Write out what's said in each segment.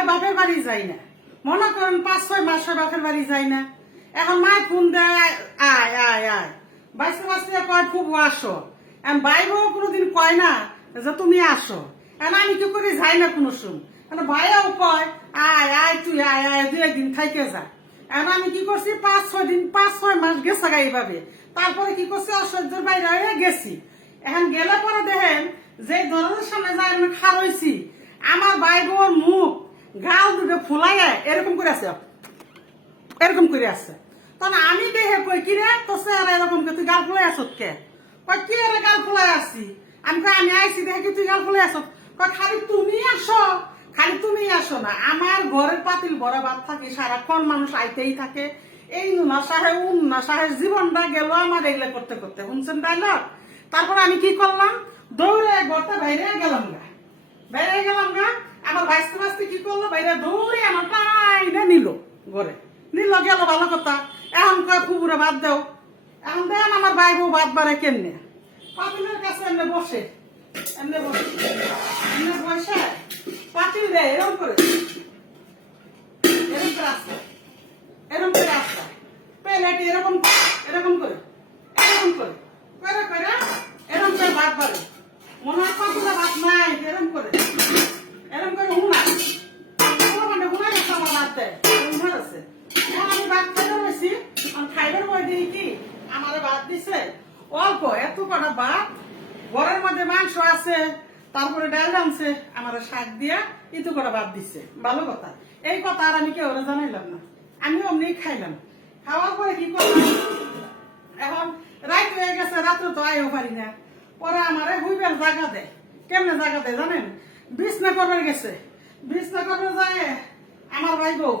হয় বাপের বাড়ি যাই না, মনে করেন 5-6 মাস হয় বাপের বাড়ি যাই না। এখন মায় ফোন দেয়, আয় আয় আয়, বাইসে বাঁচতে কয় খুব আসো। এখন ভাইও কোনোদিন কয় না যে তুমি আসো। এখন আমি কি করি, যাই না কোনো সময়। এখন ভাইয়াও কয় আয় আয়, তুই আয় আয়, 2 দিন থাইকে যা। এখন আমি কি করছি, 5-6 দিন 5-6 মাস গেছে গা এইভাবে। তারপরে কি করছি, অসহ্যের বাইরে হয়ে গেছি। এখন গেলে পরে দেখেন যে দরজার সামনে যাই আমি খারইছি, আমার ভাই বোর মুখ গাল দুটো ফুলাইয়া এরকম করে আছে, এরকম করে আছে। তখন আমি দেখে কই, কিরে তোর চেহারা এরকম কে, তুই গাল ফুলাই আসত কে? কয় কি রে গাল ফুলাই আসি? আমি কই আমি আইসি দেখে কি তুই গাল ফুলাই আসত? কয় খালি তুমি আসো, খালি তুমি আসো না, আমার ঘরের পাতিল ভরা ভাত থাকে, সারাক্ষণ মানুষ আইতেই থাকে। এই নুনা সাহেব উন্না সাহেব জীবনটা গেল আমার এগুলো করতে করতে, শুনছেন ডায়লগ? তারপর আমি কি করলাম, দৌড়ে ঘরটা বাইরে গেলাম গা, বাইরে গেলাম গা। আমার বাঁচতে বাঁচতে কি করলো, বাইরে দৌড়ে আমার টাইনে নিল ঘরে, নিল গেল, ভালো কথা। এখন কয় ফুপুরে বাদ দাও। এখন দেন আমার ভাই বউ বাদ বাড়ে কেমনে, পাতিলের কাছে এমনি বসে, এমনি বসে, এমনি বসে পাতিল দেয় এরকম করে, এরকম করে আসতে, এরকম করে আসতে, প্লেট এরকম এরকম করে, এরকম করে করে করে এরকম করে ভাত বাড়ে। মনে হয় পাতিলে ভাত নাই, এরকম করে এরকম করে হুনা মানে হুনা গেছে আমার ভাত দেয়, হুনা আছে। আমি ভাত খাইতে বসি, আমি খাইবার বই দিই কি আমার ভাত দিছে অল্প, এত কটা ভাত, ঘরের মধ্যে মাংস আছে, তারপরে ডাল আনছে, আমার শাক দিয়া এত কটা ভাত দিছে, ভালো কথা। এই কথা আর আমি কেউ জানাইলাম না, আমি অমনি খাইলাম। খাওয়ার পরে কি করলাম, এখন রাত হয়ে গেছে, রাত্রে তো আইও পারি না। পরে আমারে হুইবের জায়গা দেয়, কেমনে জায়গা দেয় জানেন, বিছনা করবার গেছে, বিছনা করবার যায় আমার ভাই বউ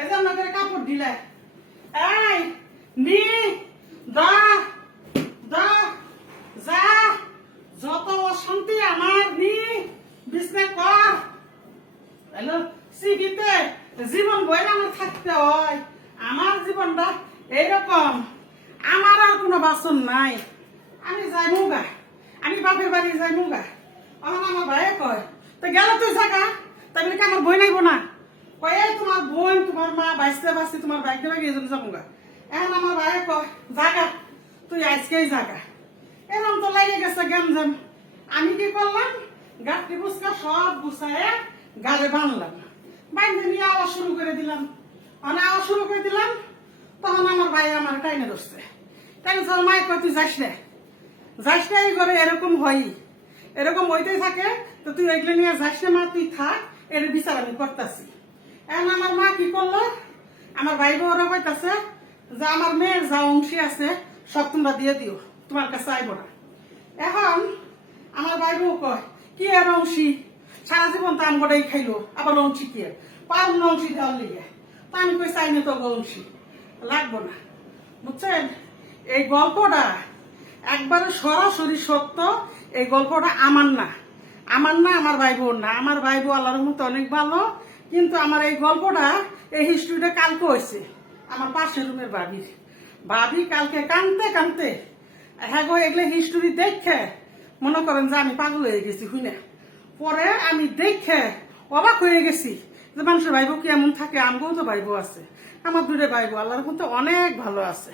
এই জন্য করে কাপড় দিলে, এই নি দা দা যা, যত অশান্তি আমার নি বিছনা কর। হ্যালো সিগিতে জীবন বইলে আমার থাকতে হয়, আমার জীবনটা এইরকম, আমার আর কোনো বাসন নাই। আমি যাই মুগা, আমি বাপের বাড়ি যাই মুগা। এখন আমার ভাইয়ে কয়, তো গেল তুই জায়গা, তাই বলে কি আমার বই নাইব না? কয় এই তোমার বোন তোমার মা বাইসতে বাসতে তোমার বাইক দেবে গিয়ে যাবো। এখন আমার ভাইয়ে কয় জাগা, তুই আজকেই জাগা। এরকম তো লাগে গেছে গেমঝেম। আমি কি করলাম, গাঠটি বুসকা সব গুছায় গালে বানলাম, বাইন্দে নিয়ে আওয়াজ শুরু করে দিলাম। আওয়াজ শুরু করে দিলাম, তখন আমার ভাই আমার টাইনে ধরছে, টাইনে ধর মাই কয় তুই যাস না, যাস না, এই ঘরে এরকম হয়, এরকম হইতেই থাকে, তো তুই এগুলো নিয়ে যাস না মা, তুই থাক, এর বিচার আমি করতেছি। এখন আমার মা কি করলো, আমার ভাই বউরা কইতাছে যে আমার মেয়ের যা অংশী আছে সব তোমরা দিয়ে দিও, তোমার কাছে আইব না। এখন আমার ভাই বউ কয় কি আর অংশী, সারা জীবন তো আমগোটাই খাইলো, আবার অংশী কি পারুন না অংশী দেওয়ার লিগে? তা আমি কই চাই না তো অংশী, লাগবো না। বুঝছেন, এই গল্পটা একবারে সরাসরি সত্য। এই গল্পটা আমার না, আমার না, আমার ভাই বোন না। আমার ভাই বউ আল্লাহর মতো অনেক ভালো, কিন্তু আমার এই গল্পটা, এই হিস্ট্রিটা কালকে হয়েছে আমার পাশের রুমের ভাবির। ভাবি কালকে কানতে কানতে, হ্যাঁ গো এগুলো হিস্ট্রি দেখে মনে করেন যে আমি পাগল হয়ে গেছি হুইনা। পরে আমি দেখে অবাক হয়ে গেছি যে মানুষের ভাই বউ কি এমন থাকে, আমগো তো ভাই বউ আছে, আমার 2 ভাই বউ আল্লাহর মতো অনেক ভালো আছে।